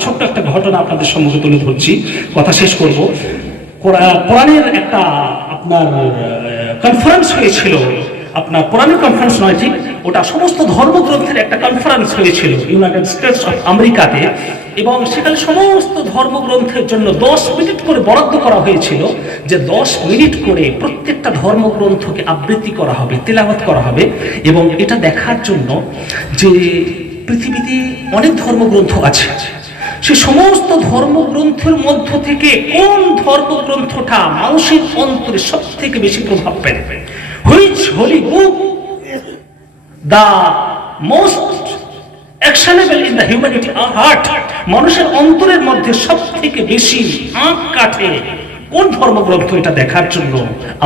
ছোট্ট একটা ঘটনা আপনাদের সম্মুখে তুলে ধরছি। কথা শেষ করব। কোরআ- কোরআনের একটা আপনার কনফারেন্স হয়েছিল। আপনার কোরআনের কনফারেন্স নয় ঠিক? ওটা সমস্ত ধর্মগ্রন্থের একটা কনফারেন্স হয়েছিল ইউনাইটেড স্টেটস অফ আমেরিকাতে এবং সেখানে সমস্ত ধর্মগ্রন্থের জন্য দশ মিনিট করে বরাদ্দ করা হয়েছিল যে দশ মিনিট করে প্রত্যেকটা ধর্মগ্রন্থকে আবৃত্তি করা হবে, তেলাওয়াত করা হবে। এবং এটা দেখার জন্য যে পৃথিবীতে অনেক ধর্মগ্রন্থ আছে। সে সমস্ত ধর্মগ্রন্থের মধ্য থেকে কোন ধর্মগ্রন্থটা মানুষের অন্তরে সব থেকে বেশি প্রভাব ফেলবে? Which holy book the most actionable in the humanity heart মানুষের অন্তরের মধ্যে সব থেকে বেশি আঁক কাঠে কোন ধর্মগ্রন্থ এটা দেখার জন্য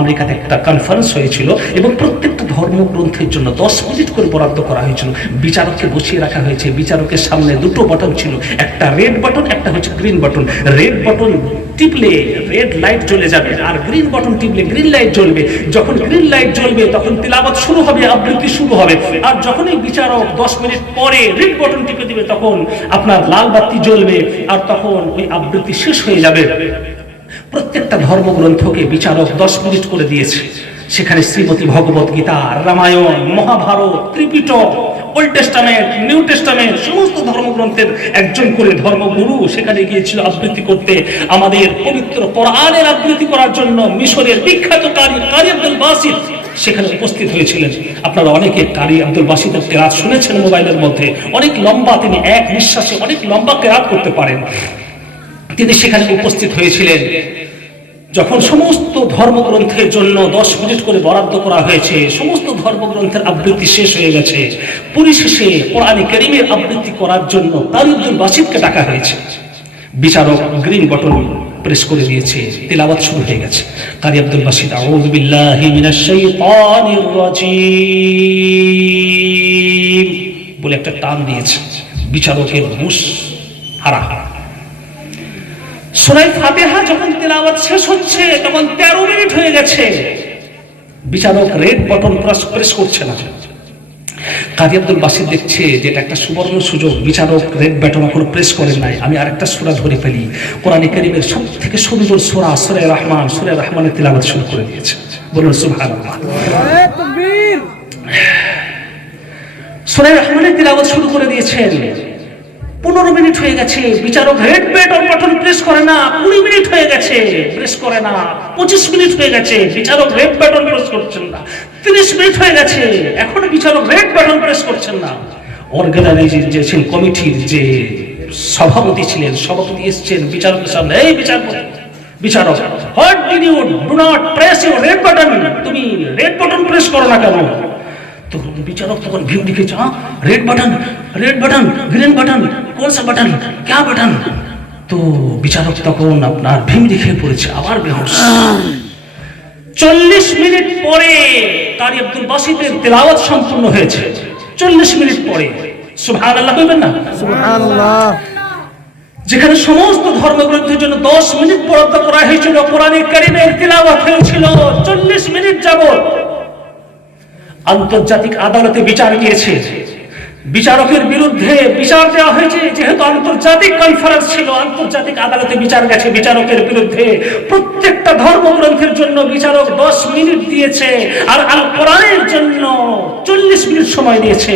আমেরিকাতে একটা কনফারেন্স হয়েছিল এবং প্রত্যেকটা ধর্মগ্রন্থের জন্য দশ মিনিট করে বরাদ্দ করা হয়েছিল। বিচারককে বসিয়ে রাখা হয়েছে। বিচারকের সামনে দুটো বাটন ছিল। একটা রেড বাটন একটা হচ্ছে গ্রিন বাটন রেড বাটন টিপলে রেড লাইট জ্বলে যাবে আর গ্রিন বাটন টিপলে গ্রিন লাইট জ্বলবে। যখন গ্রিন লাইট জ্বলবে, তখন তিলাবাত শুরু হবে, আবৃত্তি শুরু হবে। আর যখনই বিচারক দশ মিনিট পরে রেড বাটন টিপে দিবে, তখন আপনার লাল বাতি জ্বলবে আর তখন ওই আবৃত্তি শেষ হয়ে যাবে। প্রত্যেকটা ধর্মগ্রন্থকে বিচারক দশ মিনিট করে দিয়েছে। সেখানে Shrimad Bhagavad Gita, Ramayana, Mahabharata, Tripitaka, Old Testament, New Testament, সমস্ত ধর্মগ্রন্থের একজন করে ধর্মগুরু সেখানে গিয়েছিল আবৃত্তি করতে। আমাদের পবিত্র কোরআনের আবৃত্তি করার জন্য মিশরের বিখ্যাত কারি কারি আব্দুল বাসিদ সেখানে উপস্থিত হয়েছিলেন। আপনারা অনেকে কারি আব্দুল বাসিদের কেরাত শুনেছেন মোবাইলের মধ্যে। অনেক লম্বা, তিনি এক নিঃশ্বাসে অনেক লম্বা কেরাত করতে পারেন। তিনি সেখানে উপস্থিত হয়েছিলেন। যখন সমস্ত ধর্মগ্রন্থের জন্য দশ মিনিট করে বরাদ্দ করা হয়েছে, সমস্ত ধর্মগ্রন্থের আবৃত্তি শেষ হয়ে গেছে। পরিশেষে কোরআনে করিমের আবৃত্তি করার জন্য তারিউদ্দুল বাসিদকে ডাকা হয়েছে। বিচারক গ্রিন বটন প্রেস করে দিয়েছে, তিলাওয়াত শুরু হয়ে গেছে। কারি আব্দুল বাসিদ, আউযু বিল্লাহি মিনাশ রাজীম বলে একটা টান দিয়েছে। বিচারকের হুঁশ হারা হারা। সুরাই ফাতেহা যখন তেলাওয়াত শেষ হচ্ছে তখন তেরো মিনিট হয়ে গেছে। বিচারক রেড বটন প্রেস প্রেস করছে না। কাজী আব্দুল বাসির দেখছে যে এটা একটা সুবর্ণ সুযোগ। বিচারক রেড বাটন এখনও প্রেস করেন নাই। আমি আরেকটা সুরা ধরে ফেলি। কোরআনে করিমের সব থেকে সুন্দর সুরা সুরে রহমান সুরে রহমানের তেলাওয়াত শুরু করে দিয়েছে। বলুন সুবহানাল্লাহ। সুরে রহমানের তেলাওয়াত শুরু করে দিয়েছেন। পনেরো মিনিট হয়ে গেছে, বিচারক রেড বেটন বাটন প্রেস করে না, কুড়ি মিনিট হয়ে গেছে প্রেস করে না, পঁচিশ মিনিট হয়ে গেছে, বিচারক রেড বাটন প্রেস করছেন না, তিরিশ মিনিট হয়ে গেছে, এখনও বিচারক রেড বাটন প্রেস করছেন না। অর্গানাইজেশন কমিটির যে সভাপতি ছিলেন, সভাপতি এসছেন বিচারকের সামনে, এই বিচারপতি, বিচারক what did you do not press your red button তুমি রেড বাটন প্রেস করো না কেন? তখন বিচারক তখন ভিউ দেখেছ red button red button green button কোন সব বাটন ক্যা বাটন তো বিচারক তখন আপনার ভীম দেখে পড়েছে আবার বেহোশ চল্লিশ মিনিট পরে কারি আব্দুল বাসিদের তেলাওয়াত সম্পূর্ণ হয়েছে চল্লিশ মিনিট পরে সুভান আল্লাহ হইবেন না যেখানে সমস্ত ধর্মগ্রন্থের জন্য দশ মিনিট বরাদ্দ করা হয়েছিল কোরআনে কারিমের তেলাওয়াত হয়েছিল। চল্লিশ মিনিট যাবত আন্তর্জাতিক আদালতে বিচার গিয়েছে বিচারকের বিরুদ্ধে বিচার দেওয়া হয়েছে, যেহেতু আন্তর্জাতিক কনফারেন্স ছিল, আন্তর্জাতিক আদালতে বিচার গেছে। বিচারকের বিরুদ্ধে প্রত্যেকটা ধর্মগ্রন্থের জন্য বিচারক দশ মিনিট দিয়েছে আর আল কোরআনের জন্য চল্লিশ মিনিট সময় দিয়েছে।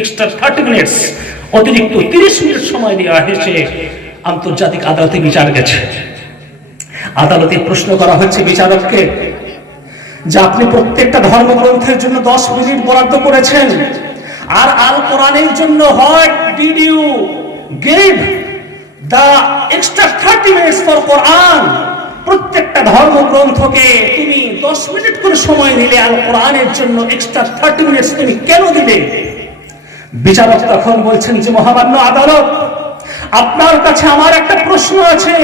এক্সট্রা থার্টি মিনিটস অতিরিক্ত তিরিশ মিনিট সময় দেওয়া হয়েছে। আন্তর্জাতিক আদালতে বিচার গেছে। আদালতে প্রশ্ন করা হচ্ছে বিচারককে যে আপনি প্রত্যেকটা ধর্মগ্রন্থের জন্য দশ মিনিট বরাদ্দ করেছেন। আর আল কোরআনের জন্য give the extra thirty minutes for Quran? প্রত্যেকটা ধর্মগ্রন্থকে তুমি দশ মিনিট করে সময় দিলে আল কোরআনের জন্য এক্সট্রা থার্টি মিনিটস তুমি কেন দিলে? বিচারক তখন বলছেন যে মহামান্য আদালত, আপনার কাছে আমার একটা প্রশ্ন আছে।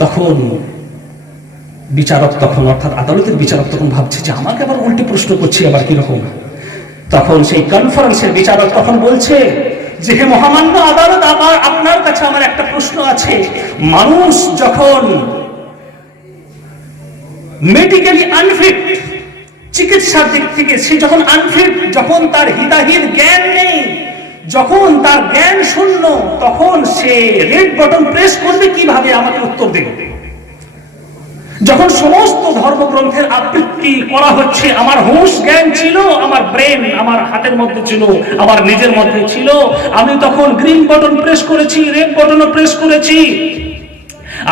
তখন বিচারক তখন, অর্থাৎ আদালতের বিচারক তখন ভাবছে যে আমাকে আবার উল্টে প্রশ্ন করছি, আবার কীরকম তখন সেই কনফারেন্সের বিচারক তখন বলছে যে, হে মহামান্য আদালত আমার আপনার কাছে আমার একটা প্রশ্ন আছে। মানুষ যখন মেডিকেলি আনফিট চিকিৎসার দিক থেকে, সে যখন আনফিট যখন তার হিতাহিত জ্ঞান নেই, যখন তার জ্ঞান শূন্য, তখন সে রেড বাটন প্রেস করবে, কীভাবে আমাকে উত্তর দেবে? যখন সমস্ত ধর্মগ্রন্থের আবৃত্তি করা হচ্ছে, আমার হুশ জ্ঞান ছিল, আমার ব্রেন আমার হাতের মধ্যে ছিল, আমার নিজের মধ্যে ছিল। আমি তখন গ্রিন বটন প্রেস করেছি, রেড বটনও প্রেস করেছি।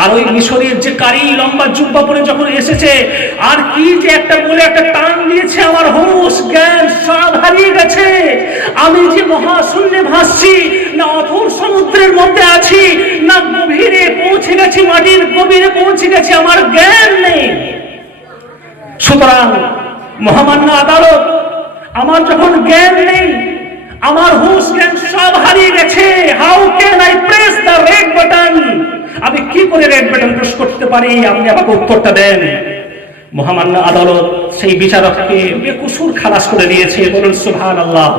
আর ওই মিশরের যে কারি লম্বা জুব্বা পরে যখন এসেছে, আর কি যে একটা বলে একটা টান দিয়েছে আমার হুশ জ্ঞান আমি যে মহাশূন্যে ভাসছি, না অথর সমুদ্রের মধ্যে আছি, না গভীরে পৌঁছে গেছি, মাটির গভীরে পৌঁছে গেছি, আমার জ্ঞান নেই। সুতরাং মহামান্য আদালত, আমার যখন জ্ঞান নেই, আমার হুশ জ্ঞান সব হারিয়ে গেছে। How can I press the red button আমি কি করে রেড বাটন প্রেস করতে পারি? আপনি আমাকে উত্তরটা দেন। মহামান্য আদালত সেই বিচারককে বেকুসুর খালাস করে দিয়েছে। বলুন সুবহান আল্লাহ